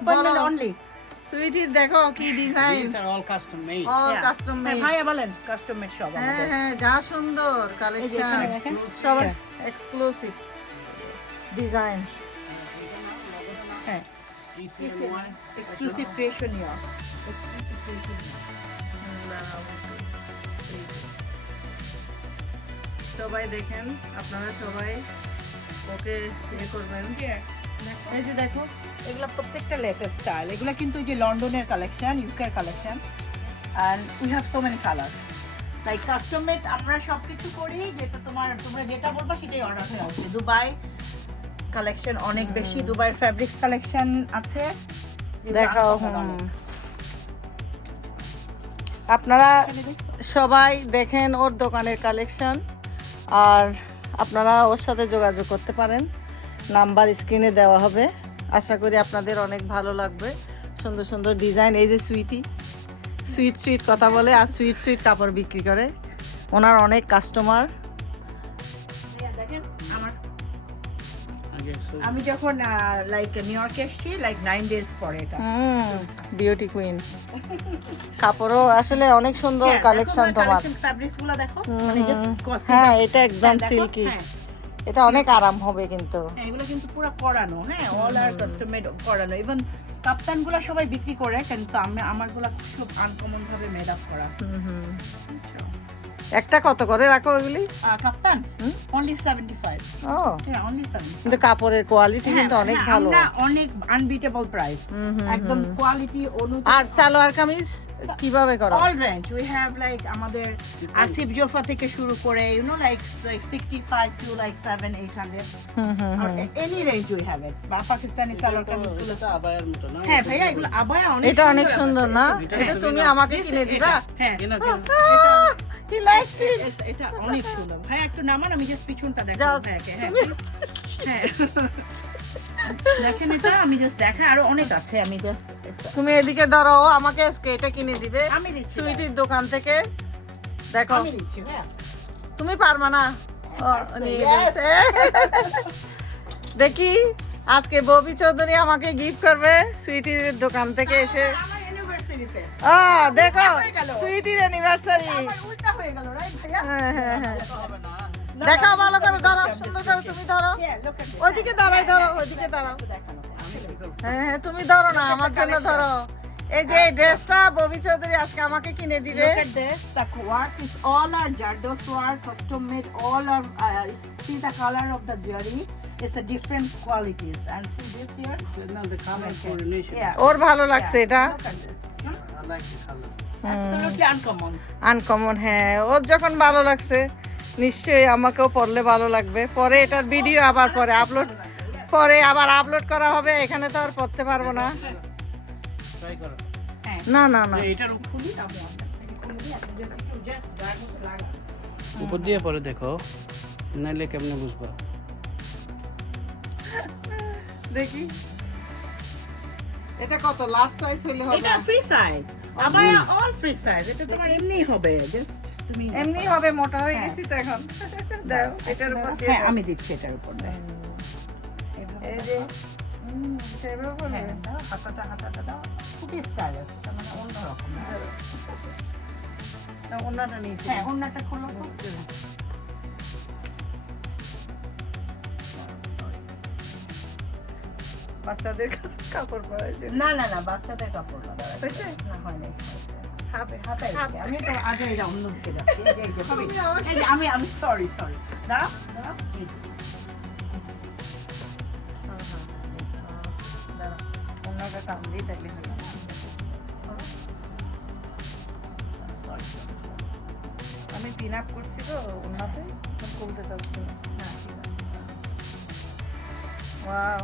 appointment বলো। only. Sweety দেখো কি design, These are all custom made. All Yeah. Custom made. ভাইয়া বলেন কাস্টম মেড সব হ্যাঁ আমাদের। হ্যাঁ, যা সুন্দর এই যে কালেকশন, এখানে দেখেন। সবাই এক্সক্লুসিভ ডিজাইন। হ্যাঁ, ECNY. এক্সক্লুসিভ ক্রিয়েশন ইয়া। সবাই দেখেন, আপনারা সবাই ওকে ইয়ে করবেন। এই যে দেখো, এগুলা প্রত্যেকটা লেটেস্ট স্টাইল। এগুলা কিন্তু এই যে লন্ডনের কালেকশন, ইউকের collection, and we have so many colours. Like custom made আমরা সবকিছু করি, যেটা তোমরা যেটা বলবা সেটাই অর্ডার হয়ে আসবে। দুবাই কালেকশন অনেক বেশি, দুবাইয়ের ফ্যাব্রিক্স কালেকশন আছে। দেখাও। আপনারা সবাই দেখেন ওর দোকানের কালেকশন, আর আপনারা ওর সাথে যোগাযোগ করতে পারেন, নাম্বার স্ক্রিনে দেওয়া হবে। আশা করি আপনাদের অনেক ভালো লাগবে, সুন্দর সুন্দর ডিজাইন। এই যে সুইটি, সুইট সুইট কথা বলে আর সুইট সুইট কাপড় বিক্রি করে, ওনার অনেক কাস্টমার। দেখেন আমার Okay, so আমি যখন লাইক নিউ ইয়র্কে এসেছি, লাইক 9 ডেজ পরে এটা। Beauty queen. কাপড়ও আসলে অনেক সুন্দর কালেকশন তোমার। ফ্যাব্রিক্স গুলো দেখো, মানে জাস্ট হ্যাঁ, এটা একদম সিল্কি, এটা অনেক আরাম হবে কিন্তু। এগুলো কিন্তু পুরো করানো, হ্যাঁ, অল আর কাস্টম মেড করানো। ইভেন কাপ্তানগুলো সবাই বিক্রি করে, কিন্তু আমারগুলো খুব আনকমন ভাবে মেড আপ করা। একটা কত করে রাখো এগুলি? কাপ্তান অনলি 75। ও, হ্যাঁ, অনলি 75। কিন্তু কাপড়ের কোয়ালিটি কিন্তু অনেক ভালো। আমরা অনেক আনবিটেবল প্রাইস, একদম কোয়ালিটি অনুযায়ী। আর সালোয়ার কামিজ কিভাবে করো? All range we have, like আমাদের আসিফ জোফা থেকে শুরু করে like 65 to like 700-800, any range we have it. বা পাকিস্তানি সালোয়ার কামিজ গুলো। এটা আবায়ার মতো না? হ্যাঁ ভাইয়া, এগুলো আবায়া অনেক এটা অনেক সুন্দর সুন্দর না? এটা এটা তুমি তুমি নাও। আমাকে কিনে দিবা? হ্যাঁ, কেনা কেনা। He likes it. এটা অনেক সুন্দর। ভাইয়া একটু নামান, আমি জাস্ট পিছনটা যাও, দেখাবো ভাইয়াকে। হ্যাঁ, তুমি- please। হ্যাঁ। দেখেন এটা, আমি জাস্ট দেখা, আরো অনেক আছে, আমি জাস্ট তুমি এদিকে ধরো, ও আমাকে আজকে এটা কিনে দিবে আমি দিচ্ছি, সুইটির দোকান থেকে। দেখো, আমি দিচ্ছি ভাইয়া। তুমি পারবা না? ও, নিয়ে Yes. গেছে। দেখি আজকে ববি চৌধুরী আমাকে গিফট করবে সুইটির দোকান থেকে এসে। আমার ইউনিভার্সিটিতে দেখো, হয়ে গেল। সুইটির অ্যানিভার্সারি। আমার উল্টা হয়ে গেল, রাইট ভাইয়া? হ্যাঁ হ্যাঁ হ্যাঁ, হবে না। না, দেখাও না, ভালো না, করে, না, ধরো না, সুন্দর না, করে, না, তুমি ধরো, Yeah, look at this. ওইদিকে দাঁড়াই, ধরো ওইদিকে দাঁড়াও। দেখানো। হ্যাঁ হ্যাঁ, তুমি ধরো না, আমার জন্য ধরো। এই যে এই ড্রেসটা ববি চৌধুরী আজকে আমাকে কিনে দিবে। Look at this. The work is all our Jardos work, custom made. All our see the color of the jewelry. It's a different qualities. And see this here. Now the color coordination. Yeah. ওর ভালো লাগছে Yeah, এটা, Look at this. I like the color. Absolutely uncommon. Uncommon. হ্যাঁ, ওর যখন ভালো লাগছে নিশ্চয়ই আমাকেও পরলে ভালো লাগবে। পরে এটার ভিডিও আবার পরে আবার আপলোড করা হবে, এখানে তো আর পড়তে পারবো না। Try করো। না না না, এটার খুলি দাও আমরা। খুলি আপনি just যার মতো লাগান। উপর দিয়ে পরে দেখো, নাইলে কেমনে বুঝবা? দেখি এটা কত লার্জ সাইজ হইলে হবে? এটা ফ্রি সাইজ। আমায় অল ফ্রি সাইজ। এটা তোমার এমনি হবে। জাস্ট তুমি এমনি হবে, মোটা হয়ে হ্যাঁ। গেছি তো এখন। দাও এটার উপর দিয়ে হ্যাঁ, দাও। আমি দিচ্ছি এটার উপর দাও। এই যে সেভাবে বলবে। হ্যাঁ, দাও, হাতাটা দাও। খুবই স্টাইলিশ, এটা মানে অন্যরকম। না, ওনাটা নিয়েছি। হ্যাঁ, অন্যটা খোলো তো। বাচ্চাদের কাপড় পরাইছে। না না না, বাচ্চাদের কাপড় না। হয়েছে? না, হয় নাই। হাতে হাতায় হাত। আমি তো আগে এটা অন্যদিকে যাচ্ছি। এই যে, এই যে, ভাবি। এই যে, আমি সরি দাঁড়াও দাঁড়াও। এই যে। দাঁড়া, ওনাটা টান দিই তাহলে হলো। Sorry. আমি পিন আপ করছি তো ওনাতে, খুলতে চাচ্ছি না। না, ঠিক আছে। ওয়াও,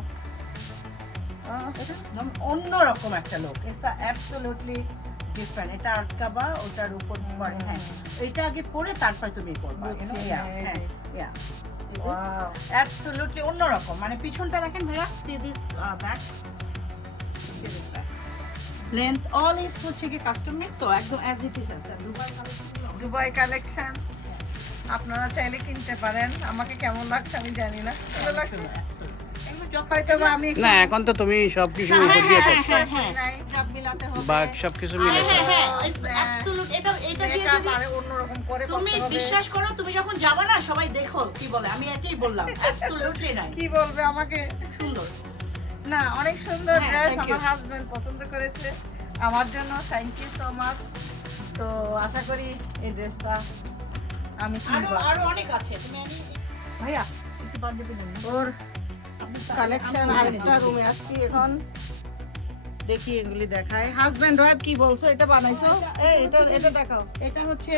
একদম অন্যরকম একটা লোক। এটা অ্যাবসলিউটলি ডিফারেন্ট। এটা আটকাবা, ওটার উপর পরে। হ্যাঁ, এটা আগে পরে তারপর তুমি করবা। বুঝছি, Yeah, হ্যাঁ, হ্যাঁ, yeah. See this? Wow. Absolutely অন্যরকম। মানে পিছনটা দেখেন ভাইয়া, see this back. See this back. Length all is হচ্ছে কি কাস্টম মেড, তো একদম as it is আছে। Dubai collection. দুবাই কালেকশন আপনারা চাইলে কিনতে পারেন। আমাকে কেমন লাগছে আমি জানি না, ভালো লাগছে। এগুলো যত হয়তো বা আমি না এখন তো তুমি সবকিছু উপর দিয়ে করছো নাই চাপ মিলাতে হবে বা সবকিছু মিলে এটা দিয়ে মেকআপ যদি আর অন্যরকম করে তুমি করতে হবে। বিশ্বাস করো, তুমি যখন যাবা না সবাই দেখো কি বলে, আমি এটাই বললাম অ্যাবসলিউটলি নাই, কি বলবে আমাকে? সুন্দর। না অনেক সুন্দর হ্যাঁ, ড্রেস, thank you. আমার হাজবেন্ড পছন্দ করেছে আমার জন্য, থ্যাংক ইউ সো মাচ। তো আশা করি এই ড্রেসটা আমি আরো কিনবো। আরো অনেক আছে, তুমি ভাইয়া একটু পাঞ্জাবি নিন। ওর আপনি কালেকশন আরেকটা রুমে আসছি এখন, দেখি এগুলি দেখায়। হাজবেন্ড ওয়াইফ কি বলছো, এটা বানাইছো? এই এটা এটা দেখাও, এটা হচ্ছে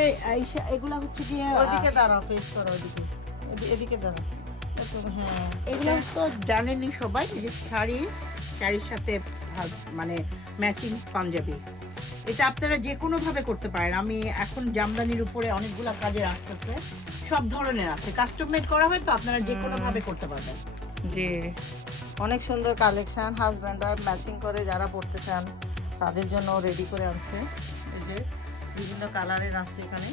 এগুলা হচ্ছে গিয়ে ওইদিকে দাঁড়াও, ফেস করো ওইদিকে, এদিকে দাঁড়াও। হ্যাঁ এগুলো তো জানেনই সবাই, এই যে শাড়ির সাথে মানে ম্যাচিং পাঞ্জাবি। এটা আপনারা যে কোনো ভাবে করতে পারেন। আমি এখন জামদানির উপরে অনেকগুলা কাজের আসতেছে, সব ধরনের আছে, কাস্টম মেড করা হয়, তো আপনারা যে কোনো ভাবে করতে পারবেন। জি, অনেক সুন্দর কালেকশন, হাজব্যান্ড ওয়াইফ ম্যাচিং করে যারা পড়তে চান তাদের জন্য রেডি করে আনছে। এই যে বিভিন্ন কালারের আছে এখানে,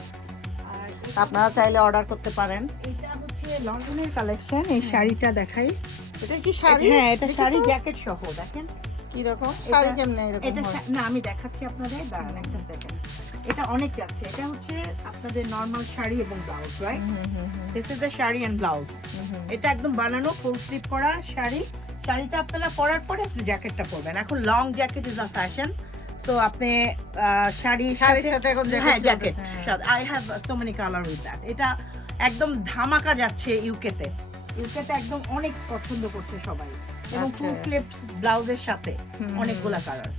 আর আপনারা চাইলে অর্ডার করতে পারেন। এটা হচ্ছে লন্ডনের কালেকশন। এই শাড়িটা দেখাই। এটা কি শাড়ি? হ্যাঁ, এটা দেখি শাড়ি তো, জ্যাকেট সহ, দেখেন কি রকম শাড়ি, এটা- কেমনে এরকম এটা হয়? না, আমি দেখাচ্ছি আপনাদের, দাঁড়ান একটা সেকেন্ড। এটা অনেক যাচ্ছে। এটা হচ্ছে আপনাদের নরমাল শাড়ি এবং blouse, right? This is the sari and blouse. এটা একদম বানানো ফুল স্লিভ করা শাড়ি। শাড়িটা আপনারা পরার পরে আপনি জ্যাকেটটা পরবেন। এখন long jacket is a fashion, so আপনি শাড়ির সাথে এখন হ্যাঁ জ্যাকেট জ্যাকেট, চলতেছে। I have so many colour with that. এটা একদম ধামাকা যাচ্ছে ইউকেতে। ইউকেতে একদম অনেক পছন্দ করছে সবাই, এবং আচ্ছা। ফুল স্লিভ ব্লাউজের সাথে অনেকগুলা কালার।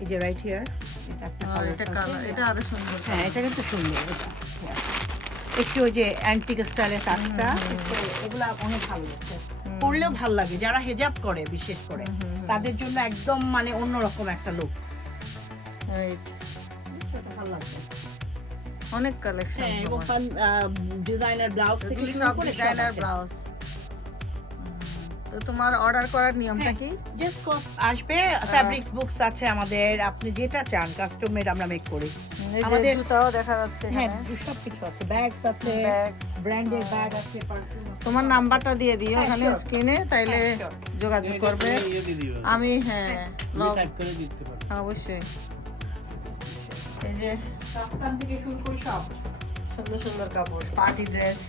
এই যে রাইট হিয়ার, এটা একটা এটা কালার কালার, এটা আরো সুন্দর। হ্যাঁ, এটা কিন্তু সুন্দর। এটা yeah. একটু ওই যে অ্যান্টিক স্টাইলের কাজটা, এগুলা অনেক ভালো লাগছে, পরলেও ভালো লাগে। যারা হেজাব করে বিশেষ করে তাদের জন্য একদম মানে অন্যরকম একটা লুক, রাইট, ভালো লাগছে। অনেক কালেকশন। হ্যাঁ, এবং ডিজাইনার ব্লাউজ থেকে এগুলি শুরু সব করে ডিজাইনার ব্লাউজ। তো তোমার অর্ডার করার নিয়মটা কি? জাস্ট আসবে, ফ্যাব্রিক্স বুকস আছে আমাদের, আপনি যেটা চান কাস্টম মেড আমরা মেক করি। এই যে আমাদের- জুতাও দেখা যাচ্ছে হ্যাঁ, এখানে, সব কিছু আছে, ব্যাগস আছে, ব্যাগস। ব্র্যান্ডের ব্যাগ আছে, পারফিউম আছে। তোমার নাম্বারটা দিয়ে দিও হ্যাঁ, ওখানে sure. স্ক্রিনে, তাইলে হ্যাঁ, sure. যোগাযোগ করবে। আমি হ্যাঁ টাইপ করে দিতে পারো। অবশ্যই। এই যে কাপ্তান থেকে শুরু করে সব। সুন্দর সুন্দর কাপড়, পার্টি ড্রেস,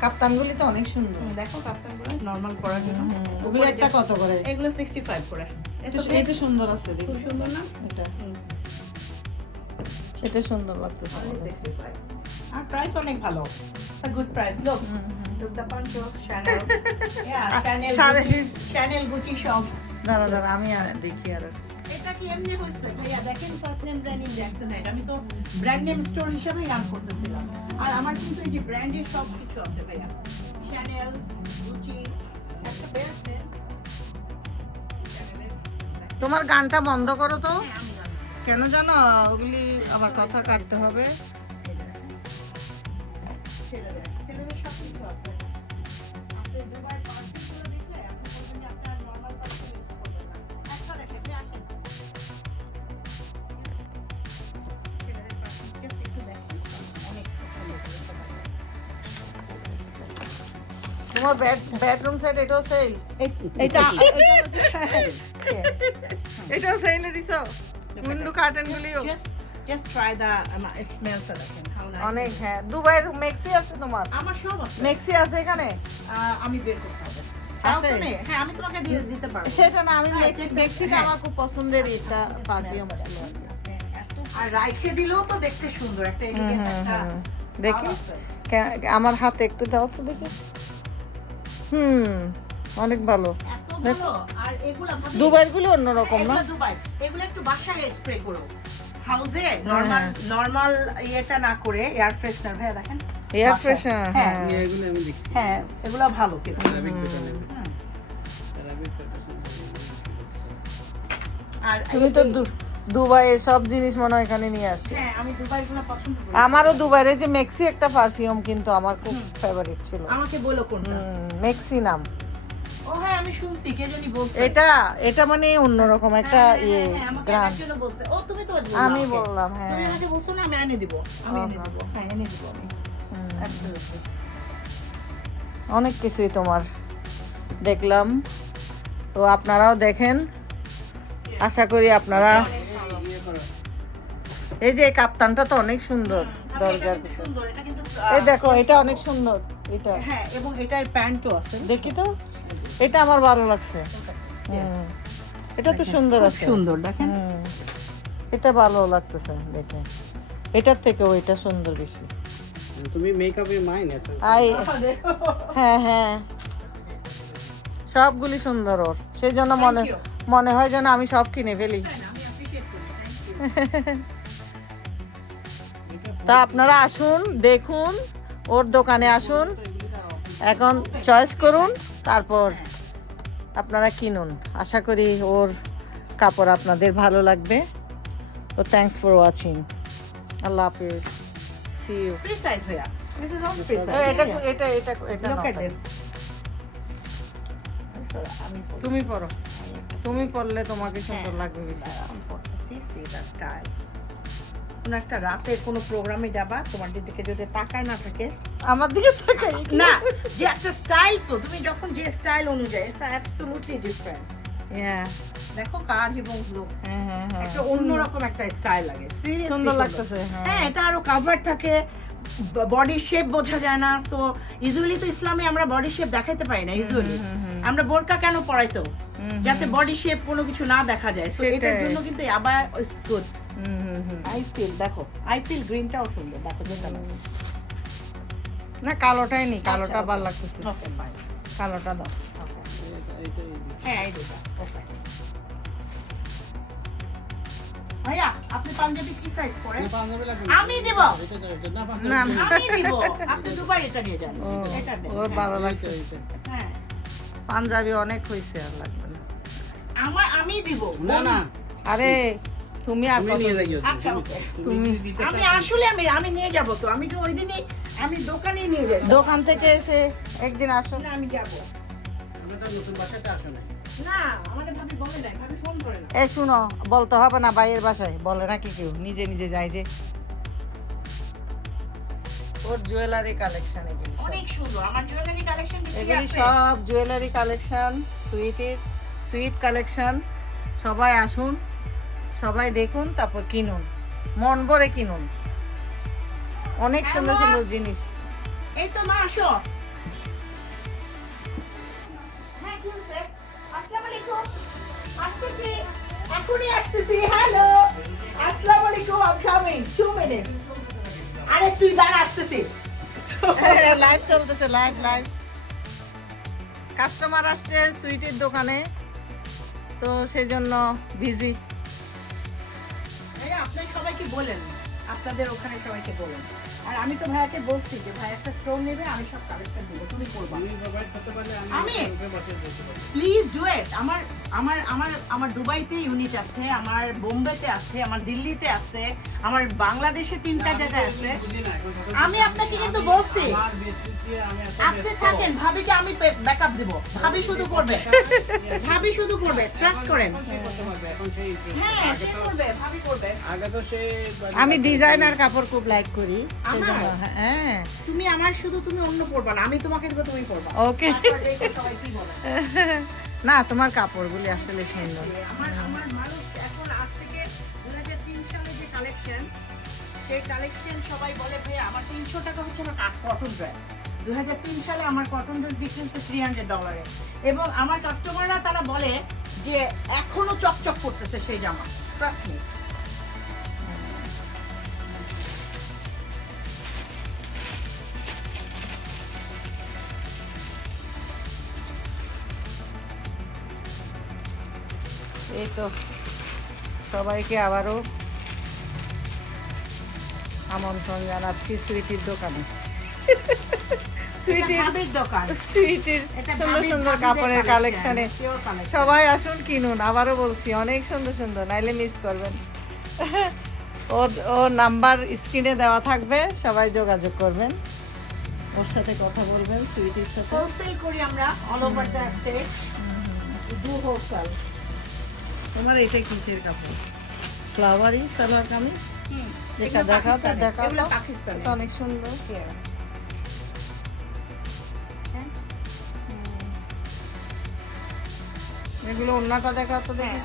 কাপ্তানগুলি তো অনেক সুন্দর। দেখো কাপ্তানগুলো নরমাল করার জন্য। ওগুলো একটা কত করে? এগুলো 65 করে। এটা সুন্দর আছে, খুব দেখি সুন্দর না? এটা, এটা সুন্দর লাগতেছে আমার Only কাছে। 65. আর প্রাইস অনেক ভালো। It's a good price. Look. Look the punch of Chanel. Yeah, Chanel, সাড়ে- Gucci, Chanel, Gucci সব। দাঁড়া দাঁড়া আমি আর দেখি আরো। এটা কি এমনি হয়েছে ভাইয়া? দেখেন first name brand name Jackson height. আমি তো ব্র্যান্ড নেম স্টোর হিসেবেই রান করতেছিলাম। আর আমার কিন্তু এই যে ব্র্যান্ডের সব কিছু আছে ভাইয়া। Chanel, Gucci, একটা বের আছে। তোমার গানটা বন্ধ করো তো, হ্যাঁ, আমি জানি। কেন জানো? ওগুলি আবার কথা কাটতে হবে। ছেলেদের সব কিছু আছে। আপনি দুবার পার্সেলগুলো দেখলে আপনি বলবেন যে আপনার নরমাল পার্সেল ইউজ করবেন না। একটা দেখেন, আপনি আসেন। ছেলেদের পার্সেল just একটু দেখেন, অনেক পছন্দ করে সবাই। তোমার বেডরুম সেট এটাও সেল? এটা এটাও সেলে দিছো? উইন্ডো কার্টেন গুলিও just try the smell টা দেখেন how nice. অনেক। হ্যাঁ, দুবাইয়ের মেক্সি আছে তোমার? আমার সব আছে। মেক্সি আছে এখানে? আমি বের করতে হবে। আছে? তাও তো নেই। হ্যাঁ, আমি তোমাকে দিয়ে দিতে পারবো। সেটা না, আমি হ্যাঁ, মেক্সিটা হ্যাঁ। আমার খুব পছন্দের একটা পারফিউম ছিল আর কি। আর রাইখে দিলেও তো দেখতে সুন্দর একটা এলিগেন্ট একটা দেখি ভাব আছে। আমার হাতে একটু দাও তো দেখি। অনেক ভালো। এত ভালো। আর এগুলা ভাবি- দুবাইয়ের গুলি অন্যরকম না? এগুলা দুবাই। এগুলা একটু বাসায় স্প্রে করো। হাউজে হ্যাঁ। নরমাল ইয়েটা না করে এয়ার ফ্রেশনার ভাই দেখেন। এয়ার বাসায়। ফ্রেশনার। হ্যাঁ। হ্যাঁ, এগুলো আমি দেখছি হ্যাঁ, এগুলা ভালো কিন্তু। আরবিক দোকানে হুম। আরবিক দোকানে আর তুমি তো দুবাইয়ের সব জিনিস মনে হয় এখানে নিয়ে আসছো। হ্যাঁ, আমি দুবাইগুলো পছন্দ করি। আমারও দুবাইয়ের এই যে মেক্সি একটা পারফিউম কিন্তু আমার খুব ফেভারিট ছিল। আমাকে বলো কোনটা। মেক্সি নাম। ও হ্যাঁ, আমি শুনছি কে জানি বলছে। এটা মানে অন্যরকম একটা হ্যাঁ, ইয়ে আমাকে গ্রান। একজন বলছে। ও তুমি তো বললা আমি আমাকে। বললাম, হ্যাঁ। তুমি আমাকে বলছো না, আমি এনে দিব। আমি এনে ও, দিব। হ্যাঁ, এনে দিব আমি। Absolutely. অনেক কিছুই তোমার দেখলাম। তো আপনারাও দেখেন, আশা করি আপনারা। এই যে এই কাপ্তানটা তো অনেক সুন্দর দরজার পিছনে। সুন্দর, এটা কিন্তু এই দেখো এটা অনেক সুন্দর এটা। হ্যাঁ, এবং এটার প্যান্টও আছে। দেখি তো, এটা আমার ভালো লাগছে। হুম, এটা তো সুন্দর খুব আছে। সুন্দর দেখেন। হুম, এটা ভালো লাগতেছে দেখে, এটার থেকে ওইটা সুন্দর বেশি। তুমি মেকআপের মাইন এত আই হ্যাঁ হ্যাঁ, সবগুলি সুন্দর ওর, সেই জন্য মনে you. মনে হয় যেন আমি সব কিনে ফেলি। আমি appreciate করি, thank you. তা আপনারা আসুন, দেখুন, ওর দোকানে আসুন, এখন চয়েস করুন, তারপর আপনারা কিনুন। আশা করি ওর কাপড় আপনাদের ভালো লাগবে। তো থ্যাঙ্কস ফর ওয়াচিং, আল্লাহ হাফিজ, সি ইউ। Free size ভাইয়া, this is all free size. এটা এটা এটা এটা Look নাও at তাহলে। this. আমি তুমি পরো, তুমি পরলে তোমাকে সুন্দর লাগবে বেশি। পড়তেছি, see the style. কোনো একটা রাতে কোনো প্রোগ্রামে যাবা, তোমার দিকে যদি তাকায় না থাকে, আমার দিকে তাকাই না, যে একটা স্টাইল, তো তুমি যখন যে স্টাইল অনুযায়ী, it's absolutely different. হ্যাঁ দেখো কাজ এবং লোক, হ্যাঁ হ্যাঁ হ্যাঁ, একটা অন্যরকম একটা স্টাইল লাগে, সিরিয়াসলি সুন্দর লাগতেছে। হ্যাঁ, এটা আরো কাভার থাকে, বডি শেপ বোঝা যায় না। সো ইউজুয়ালি তো ইসলামে আমরা বডি শেপ দেখাইতে পারি না ইউজুয়ালি। আমরা বোরকা কেন পরাইতো, যাতে বডি শেপ কোনো কিছু না দেখা যায়। সো এটার সেটাই। জন্য কিন্তু আবার it's good. Hmm hmm hmm. I feel, দেখো আই ফিল গ্রিনটাও সুন্দর, দেখো যেটা না কালোটাই নি, কালোটা ভালো লাগতেছে। Okay bye. কালোটা দাও। হ্যাঁ, এই দুটো ওকে। ভাইয়া আপনি পাঞ্জাবি কি সাইজ পরেন? আমি দেব, না না, আমি দিব, আপনি দুবার এটা নিয়ে যান, ও, এটা নেন। ওর ভালো লাগছে। হ্যাঁ, পাঞ্জাবি অনেক হয়েছে, আর লাগবে না। আমি দিব। না না আরে তুমি আর তুমি কত নিয়ে দিন? যাইও আচ্ছা, ওকে। তুমি দিতে আমি আসলে আমি নিয়ে যাব, তো আমি তো ওই দিনই আমি দোকানে নিয়ে যাই। দোকান থেকে এসে একদিন আসো। না আমি যাব আমরা তো নতুন বাসাতে আসো নাই না, আমাদের ভাবি বলে নাই, ভাবি ফোন করে না। এ শুনো, বলতে হবে না বাইরের বাসায়, বলে নাকি কেউ, নিজে নিজে যায় যে। ওর জুয়েলারি কালেকশন এগুলি সব। অনেক সুন্দর আমার জুয়েলারি কালেকশন এগুলি সব জুয়েলারি কালেকশন, সুইট কালেকশন। সবাই আসুন, সবাই দেখুন, তারপর কিনুন, মন ভরে কিনুন। অনেক সুন্দর সুন্দর জিনিস। এই তো মা আসো। হ্যাঁ কি হচ্ছে? আসসালামু আলাইকুম। আসতেছি, এখনই আসতেছি। হ্যালো, আসসালামু আলাইকুম। I'm coming 2 minutes. আরে তুই দাঁড়া, আসতেছি। লাইভ চলতেছে, লাইভ লাইভ। কাস্টমার আসছে সুইটের দোকানে, তো সেই জন্য বিজি। ভাইয়া আপনার সবাইকে বলেন, আপনাদের ওখানে সবাইকে বলেন। আর আমি তো ভাইয়াকে বলছি যে ভাই একটা স্টোর নেবে, আমি সব কালেকশন দেবো, তুমি করবা। তুমি প্রোভাইড করতে পারলে আমি? ওকে বসে বলতে পারবো প্লিজ ডু ইট। আমার আমার আমার আমার দুবাইতে ইউনিট আছে, আমার বোম্বেতে আছে, আমার দিল্লিতে আছে, আমার বাংলাদেশে 3টা জায়গায় আছে। বুঝি না এখন কথা আমি আপনাকে কিন্তু বলছি, আমার বেসিকে আমি এত আপনি থাকেন, ভাবিকে আমি ব্যাকআপ দেব, ভাবি শুধু করবে, ভাবি শুধু করবে, ট্রাস্ট করেন। করতে পারবে এখন সেই হ্যাঁ, সে করবে, ভাবি করবে। আগে তো সে আমি ডিজাইনার কাপড় খুব লাইক করি, সেই জন্য। হ্যাঁ তুমি আমার শুধু, তুমি অন্য পড়বা না, আমি তোমাকে দেবো, তুমি পড়বা। ওকে। তারপর দেখো সবাই কি বলে। না, তোমার কাপড়গুলি আসলে সুন্দর। আমার আমার মানুষ এখন আজ থেকে 2003 সালে যে কালেকশন, সেই কালেকশন সবাই বলে ভাই আমার 300 টাকা হচ্ছে আমার কটন ড্রেস। 2003 সালে আমার কটন ড্রেস বিক্রি হচ্ছে $300 এবং আমার কাস্টমাররা তারা বলে যে এখনো চকচক করতেছে সেই জামা। Trust me. এই তো সবাইকে আবারও আমন্ত্রণ জানাচ্ছি সুইটির দোকানে। সুইটির ভাবির দোকান, সুইটির এটা সুন্দর ভাবির সুন্দর ভাবিদের কাপড়ের কালেকশনে pure collection। সবাই আসুন, কিনুন। আবারও বলছি, অনেক সুন্দর সুন্দর, নাইলে মিস করবেন। ওর নাম্বার স্ক্রিনে দেওয়া থাকবে, সবাই যোগাযোগ করবেন, ওর সাথে কথা বলবেন, সুইটির সাথে। হোলসেল করি আমরা all over the state, do wholesale. তোমার এটা কিসের কাপড়? ফ্লাওয়ারি সালোয়ার কামিজ? দেখা এগুলো দেখাও তো, পাকিস্তানি, দেখাও এগুলো তো। পাকিস্তানি। এটা অনেক সুন্দর। Here. হ্যাঁ? এগুলো ওন্নাটা দেখা তো দেখি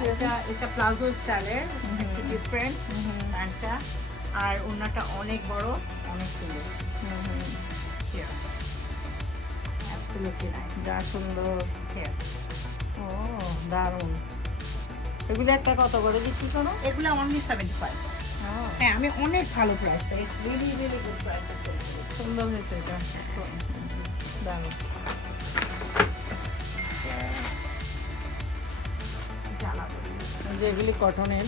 এটা প্লাজো স্টাইলের, একটু ডিফারেন্ট প্যান্টটা, আর ওন্নাটা অনেক বড়, অনেক সুন্দর। Absolutely nice. যা সুন্দর। Here. ও দারুণ। এগুলো একটা কত করে বিক্রি করো? এগুলো only 75. হ্যাঁ, আমি অনেক ভালো price, it's really really good price. সুন্দর হয়েছে এটা, দারুণ। যেগুলি কটনের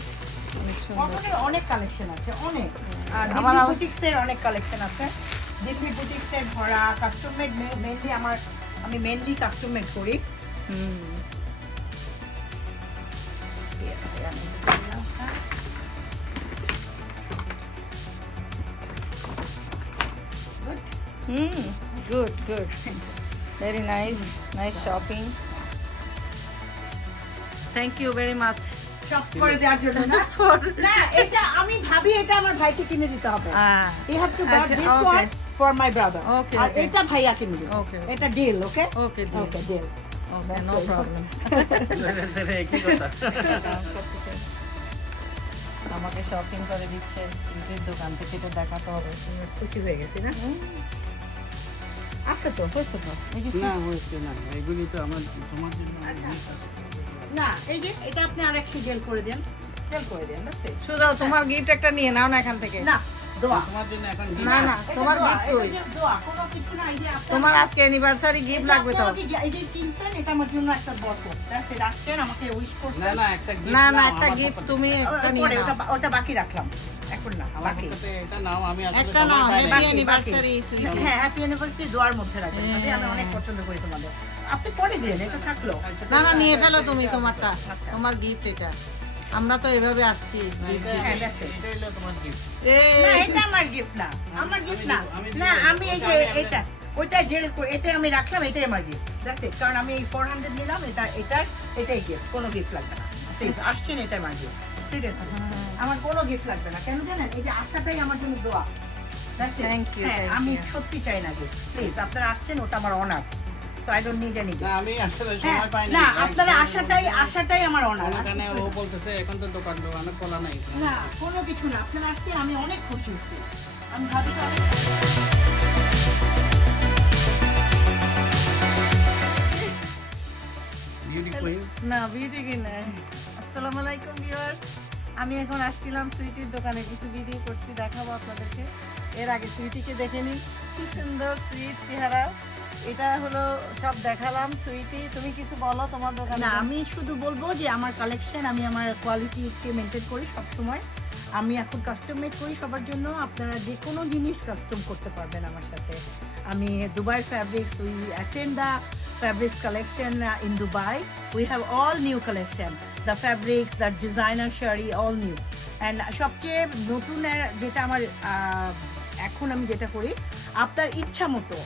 অনেক সুন্দর। কটনের অনেক কালেকশন আছে, অনেক। আর আমার আমার বুটিক্সের অনেক কালেকশন আছে। দিল্লি বুটিক্সের ভরা কাস্টম মেড, মেইনলি আমি মেইনলি কাস্টম মেড করি। Good, good. Very nice, nice shopping. Thank you very much. Shop করে দেওয়ার জন্য না? না, এটা আমি ভাবি এটা আমার ভাইকে কিনে দিতে হবে। You have to buy আচ্ছা, this okay. one for my brother. Okay, R okay. এটা ভাইয়া কিনে দিবে। Okay. এটা ডিল, ওকে? Okay, deal. ওকে, ডিল। Okay, no problem. একই কথা। আমাকে শপিং করে দিচ্ছে সুইটির দোকান থেকে, তো দেখাতে হবে। খুশি হয়ে গেছি না? আচ্ছা তো, হয়েছে তো। না হয়েছে না, এগুলি তো আমার তোমার জন্য না, এই যে এটা আপনি আরেকটু জেল করে দেন। জেল করে দেন, that's it. শুধু তোমার গিফট একটা নিয়ে নাও না এখান থেকে। না, দোয়া। তোমার জন্য এখন না না, এটা তোমার দোয়া, গিফট এটা কই? যে দোয়া, কোনো কিছু না, এই যে আপনার- তোমার আজকে অ্যানিভার্সারি গিফট এটা লাগবে আপনি তো। আমাকে এই যে কিনছেন, এটা আমার জন্য একটা বরকত। That's it, আসছেন, আমাকে উইশ করছেন। না না একটা gift না না, নাও, একটা আমার গিফট পক্ষ তুমি থেকে। একটা নিয়ে পরে নাও। ওটা বাকি রাখলাম, এখন না, আমার বাকি। পক্ষ থেকে এটা নাও, আমি আসলে একটা সময় নাও, পাই হ্যাপি নাই। অ্যানিভার্সারি সুইটি। হ্যাঁ, হ্যাপি অ্যানিভার্সারি দোয়ার মধ্যে রাখবেন। হ্যাঁ। আমি অনেক পছন্দ করি তোমাদের। আপনি পরে দিন, এটা থাকলো। না না, নিয়ে ফেলো তুমি তোমারটা, আচ্ছা। তোমার গিফট এটা। আমরা তো এভাবে আসছি। হ্যাঁ, that's it. এটা হলো তোমার gift। না, এটা আমার গিফট না, আমার গিফট না। না, আমি এই যে এটা ওইটা জেল করে এটা আমি রাখলাম, এটাই আমার গিফট। That's it. কারণ আমি এই 400 নিলাম, এটাই গিফট, কোনো গিফট লাগবে না। প্লিজ আসছেন, এটাই আমার গিফট। ঠিক আছে, আমার কোনো গিফট লাগবে না। কেন জানেন, এই যে আশাটাই আমার জন্য দোয়া। That's it. Thank you, thank আমি you. সত্যি চাই না গিফট। প্লিজ আপনারা আসছেন, ওটা আমার honour. So I don't need any না আমি আসলে হ্যাঁ, সময় পাই না, নাই। আপনারা আশাটাই আমার অনার। ওখানে ও বলতেছে এখন তো দোকান খোলা নাই। না, কোনো কিছু না, আপনারা আসছেন, আমি অনেক খুশি হচ্ছি। আমি ভাবি তো অনেক বিউটি কুইন। না বিউটি কিনে। আসসালামু আলাইকুম ভিউয়ার্স, আমি এখন আসছিলাম সুইটির দোকানে, কিছু ভিডিও করছি, দেখাবো আপনাদেরকে। এর আগে সুইটিকে দেখে নিন, কি সুন্দর সুইট চেহারা। এটা হলো সব দেখালাম। সুইটি, তুমি কিছু বলো তোমার দোকানে। না, আমি শুধু বলবো যে আমার কালেকশন, আমি আমার কোয়ালিটিকে মেনটেন করি সব সময়। আমি এখন কাস্টম মেড করি সবার জন্য। আপনারা যে কোনো জিনিস কাস্টম করতে পারবেন আমার সাথে। আমি Dubai fabrics, we attend the fabrics collection in Dubai. We have all new collection. The fabrics, the designer shari, all new. And সবচেয়ে নতুন যেটা আমার এখন আমি যেটা করি, আপনার ইচ্ছা মতো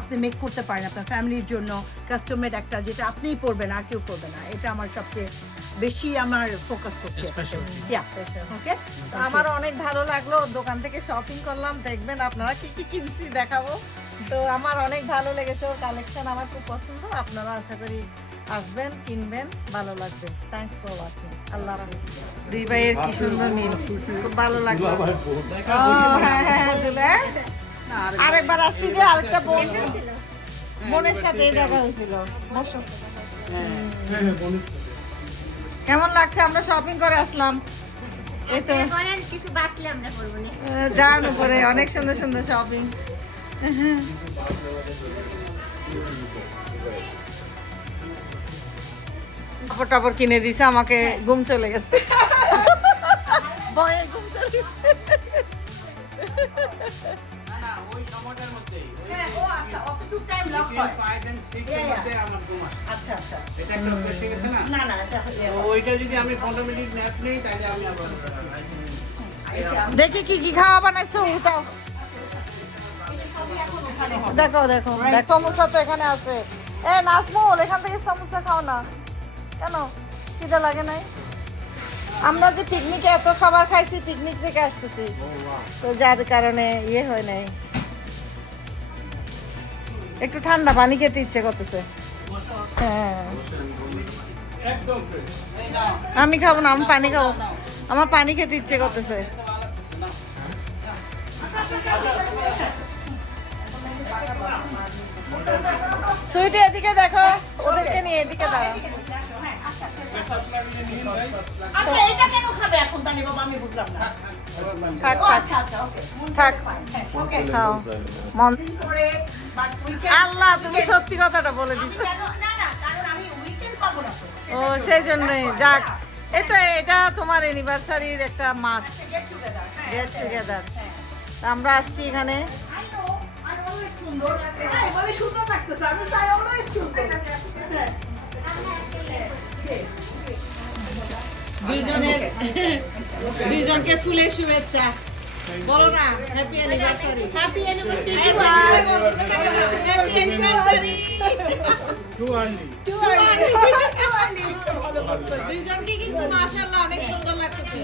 আপনি মেক করতে পারেন আপনার ফ্যামিলির জন্য কাস্টম মেড একটা, যেটা আপনিই পরবেন আর কেউ পরবে না। এটা আমার সবচেয়ে বেশি আমার ফোকাস করছে। ওকে, তো আমারও অনেক ভালো লাগলো, ওর দোকান থেকে শপিং করলাম। দেখবেন আপনারা কি কি কিনছি দেখাবো। তো আমার অনেক ভালো লেগেছে, ওর কালেকশন আমার খুব পছন্দ। আপনারা আশা করি আসবেন, কিনবেন, ভালো লাগবে। Thanks for watching. আল্লাহ হাফেজ। দুই ভাইয়ের কি সুন্দর মিল, খুব ভালো লাগলো। আরেকবার আসছি যে আরেকটা বোনের সাথে দেখা হয়েছিল। কেমন লাগছে? আমরা শপিং করে আসলাম, এই তো কিছু বাঁচলে আমরা করবো না। যান উপরে অনেক সুন্দর সুন্দর শপিং। কাপড় টাপড় কিনে দিছে, আমাকে ঘুম চলে গেছে, ভয়ে ঘুম চলে গেছে। না না ওই সময়টার মধ্যেই ও আচ্ছা, অতটুকু টাইম লক হয়। 5 and 6 এর মধ্যে আমার ঘুম আসে। আচ্ছা আচ্ছা, এটা একটা অভ্যাস হয়ে গেছে না। না না, এটা তো ওইটা যদি আমি 15 মিনিট ন্যাপ নেই তাহলে আমি আবার দেখি কি কি খাওয়া বানাইছো, উঠাও। দেখো দেখো দেখো, সমোসা তো এখানে আছে। এ নাজমুল, এখান থেকে সমোসা খাও না কেন? খিদে লাগে নাই? আমরা যে পিকনিকে এত খাবার খাইছি, পিকনিক থেকে আসতেছি, তো যার কারণে ইয়ে হয় নাই। একটু ঠান্ডা পানি খেতে ইচ্ছে করতেছে। হ্যাঁ, আমি খাবো না, আমি পানি খাবো, আমার পানি খেতে ইচ্ছে করতেছে। সুইটি এদিকে দেখো, ওদেরকে নিয়ে এদিকে দাঁড়াও। আচ্ছা এটা কেন খাবে এখন তানি বাবা, আমি বুঝলাম না। থাক ও থাক আচ্ছা আচ্ছা ওকে থাক, ওকে খাও। মন পরে বাট উইকেন্ড আল্লাহ, তুমি সত্যি কথাটা বলে দিছো। না না কারণ আমি উইকেন্ড পাবো না তো। ও সেই জন্যই, যাক, এটা তোমার অ্যানিভার্সারির একটা মাস, গেট টুগেদার গেট টুগেদার। আমরা আসছি এখানে। আই নো আই অলওয়েজ সুন্দর হ্যাঁ বলে সুন্দর লাগতেছে, আমি চাই অলওয়েজ সুন্দর দুইজনকে ফুলের শুভেচ্ছা বলো না, happy anniversary. Happy anniversary happy anniversary. দুইজনকে কিন্তু মাশাআল্লাহ অনেক সুন্দর লাগতেছে।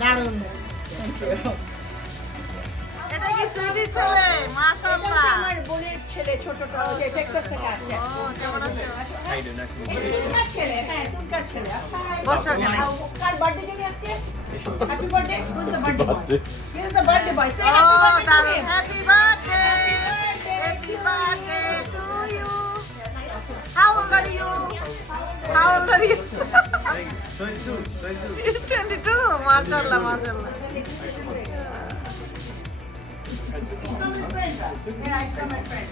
দারুণ। এটা কি সুইটি ছেলে? মাশাআল্লাহ। আমার বোনের ছেলে ছোটটা ওই যে টেক্সাস থেকে আসছে। ও, কেমন আছো? তুলকার ছেলে, হ্যাঁ তুলকার ছেলে। বসো এখানে। কার বার্থডে জানি আজকে? Happy birthday. Who is the birthday boy? He is the birthday boy. সে ও, হ্যাপি বার্থডে টু দারুণ। হিম। Happy birthday. Happy birthday to you. How old are you? How old are you? 22. মাশাআল্লাহ, মাশাআল্লাহ। From his friend. Yeah, it's from my friend.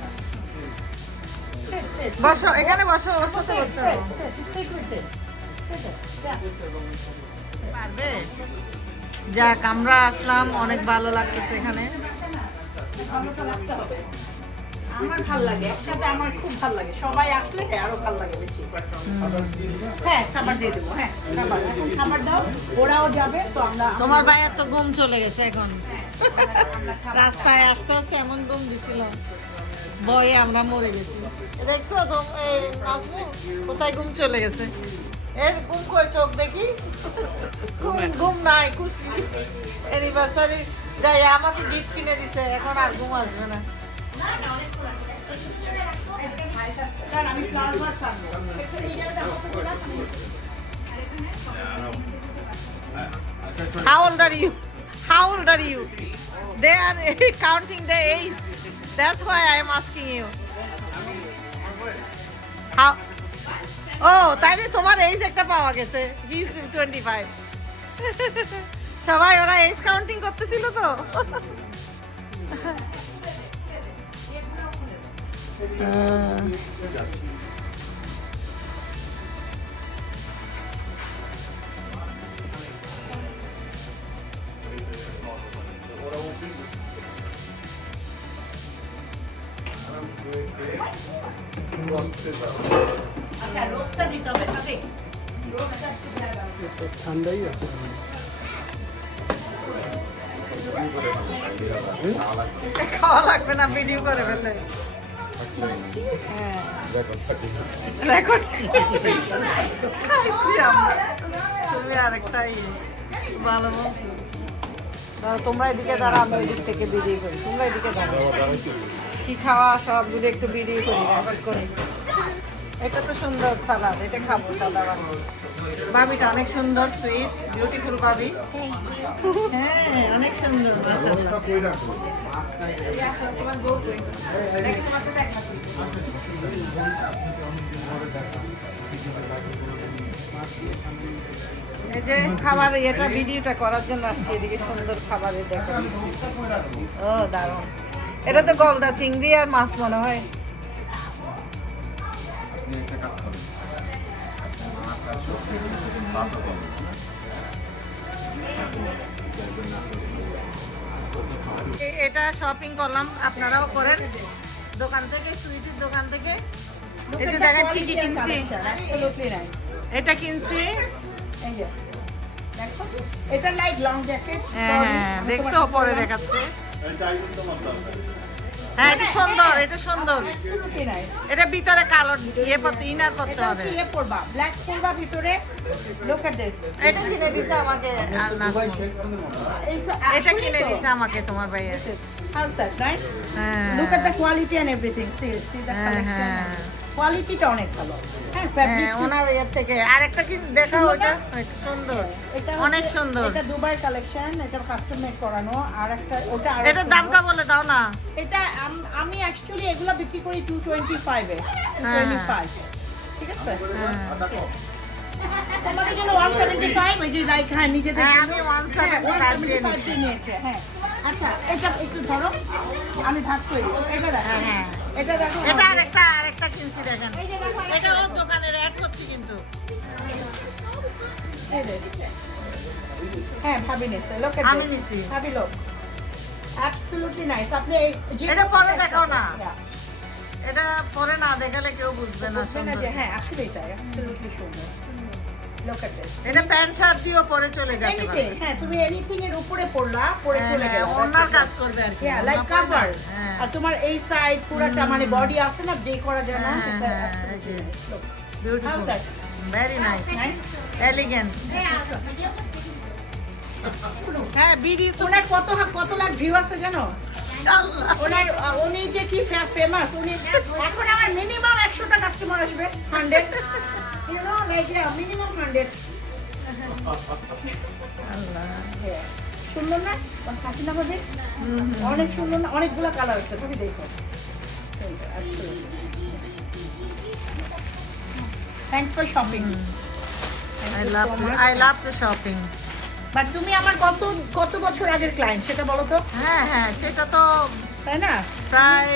Sit, sit. বসো এখানে, বসো, ওর সাথে বসতে হবে। Sit with it. পারবে? যাক, আমরা আসলাম, অনেক ভালো লাগতেছে এখানে। ভালোটা লাগতে হবে। আমার ভাল লাগে, একসাথে আমার খুব ভাল লাগে, সবাই আসলে আরো ভাল লাগে বেশি। হ্যাঁ খাবার দিয়ে দেবো, হ্যাঁ খাবার, এখন খাবার দাও, ওরাও যাবে তো আমরা তোমার ভাইয়ের তো ঘুম চলে গেছে এখন, রাস্তায় আস্তে আস্তে এমন ঘুম দিছিল, ভয়ে আমরা মরে গেছি। দেখছো তো এই নাজমুল কোথায় ঘুম চলে গেছে, এর ঘুম কই, চোখ দেখি ঘুম নাই, খুশি অ্যানিভার্সারি যাই আমাকে গিফট কিনে দিছে, এখন আর ঘুম আসবে না। কারণ আমি ফ্লাওয়ার ভাস আনবো। How old are you? How old are you? They are counting the age. That's why I am asking you. How? Oh, তাইলে তোমার এইজ একটা পাওয়া গেছে। He is 25. সবাই ওরা এইজ কাউন্টিং করতেছিল তো। আচ্ছা রোস্টটা দিতে হবে সাথে, রোস্টটা একটু দিয়ে দাও। ঠান্ডাই আছে। খাওয়া লাগবে না, ভিডিও করে ফেললে। রেকর্ড খাইছি আমরা, তুমি আরেকটাই ভালো বলছো। দাঁড়া, তোমরা এদিকে দাঁড়া, আমি ওই দিক থেকে ভিডিও করি, তোমরা এদিকে দাঁড়া। কি খাওয়া সবগুলো একটু ভিডিও করি, রেকর্ড করি। এটা তো সুন্দর সালাদ, এটা খাবো সাদা বানাবো। ভাবিটা অনেক সুন্দর, সুইট, বিউটিফুল ভাবি। হ্যাঁ অনেক সুন্দর, মাশাআল্লাহ। এই যে খাবার এটা ভিডিওটা করার জন্য আসছি এদিকে, সুন্দর খাবারের দেখো। ও দারুণ, এটা তো গলদা চিংড়ি আর মাছ মনে হয়। এটা শপিং করলাম, আপনারাও করেন দোকান থেকে, সুইটির দোকান থেকে। এই যে দেখেন কি কি কিনছি, Absolutely nice. এটা কিনছি। এই যে, দেখো, এটা লাইট লং জ্যাকেট। হ্যাঁ দেখছো, পরে দেখাচ্ছে। হ্যাঁ এটা সুন্দর, এটা সুন্দর। Absolutely nice. এটা ভিতরে কালো ইয়ে পড়তে, ইনার করতে এটা হবে। হচ্ছে ইয়ে পরবা, ব্ল্যাক পরবা ভিতরে। Look at this. এটা কিনে দিছে আমাকে আর নাজমুল। এটা কিনে দিছে আমাকে তোমার ভাইয়া। How's that? Nice? হ্যাঁ Look at the quality and everything. See the হ্যাঁ collection. হ্যাঁ কোয়ালিটিটা অনেক ভালো। হ্যাঁ, হ্যাঁ ফ্যাব্রিক ওনার ইয়ের থেকে আরেকটা কি দেখাও, ওটা সুন্দর, এটা অনেক হচ্ছে- সুন্দর। এটা দুবাই কালেকশন, এটা কাস্টম মেড করানো। আর একটা ওটা আর এটার দামটা বলে দাও না। এটা আমি অ্যাকচুয়ালি এগুলো বিক্রি করি 225 এ, 225, ঠিক আছে? তোমাদের জন্য 175, এই যে লাইক হ্যাঁ নিজেদের হ্যাঁ, জন্য। আমি 175 দিয়ে 175 দিয়ে নিয়েছে, হ্যাঁ। আচ্ছা, এটা একটু ধরো, আমি ভাগ করে দিই। এটা দেখো, হ্যাঁ এটা দেখো, এটা আরেকটা কিনছি দেখেন, এই যে দেখো, এটা ওর দোকানের অ্যাড করছি কিন্তু। এই যে। হ্যাঁ, ভাবি নিছে, লোক আমি নিছি। ভাবি লোক অ্যাবসলিউটলি নাইস। আপনি এটা পরে দেখাও না। এটা পরে না দেখালে কেউ বুঝবে না সুন্দর। হ্যাঁ, আসলে এটা অ্যাবসলিউটলি সুন্দর। লোক এট দিস। এটা প্যান্ট শার্ট দিয়েও পরে চলে যেতে পারে। এনিথিং, হ্যাঁ, তুমি এনিথিং এর উপরে পড়লা, পরে হ্যাঁ, চলে গেল। ওনার কাজ করবে আর কি। লাইক ওড়না পরে কভার। না। হ্যাঁ। আর তোমার এই সাইড পুরাটা মানে বডি আছে না, ডে করা যায় না। হ্যাঁ, হ্যাঁ, এই যে। Beautiful. How's that? Very nice. Nice? Elegant. হ্যাঁ, বিডি তো ওনার কত লাখ ভিউ আছে জানো? মাশাআল্লাহ। উনি যে কি ফেমাস, উনি এখন আমার মিনিমাম 100টা কাস্টমার আসবে, 100, ইউ নো, লাইক মিনিমাম 100। আল্লাহ। সুন্দর না? হাসিনা ভাবে অনেক সুন্দর না? অনেকগুলো কালার আছে, তুমি দেখো। Thanks for shopping. I love to shopping. But তুমি আমার কত বছর আগের ক্লায়েন্ট সেটা বলো তো, হ্যাঁ হ্যাঁ, সেটা তো তাই না? প্রায়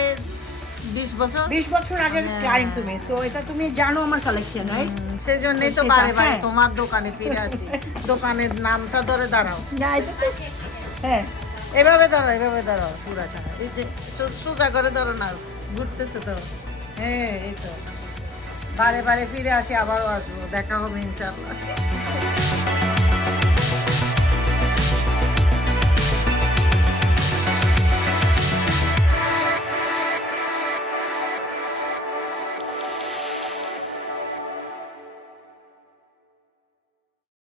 20 বছর। 20 বছর আগের হ্যাঁ। ক্লায়েন্ট তুমি, সো এটা তুমি জানো আমার কালেকশন, রাইট? সেই জন্যই তো সেটা, বারে বারে হ্যাঁ। তোমার দোকানে ফিরে আসি। দোকানের নামটা ধরে দাঁড়াও, না, এটা তো হ্যাঁ, এভাবে দাঁড়াও পুরাটা। এই যে সোজা করে ধরো না, ঘুরতেছে তো। হ্যাঁ, এই তো বারে বারে ফিরে আসি, আবারও আসবো, দেখা হবে ইনশাআল্লাহ।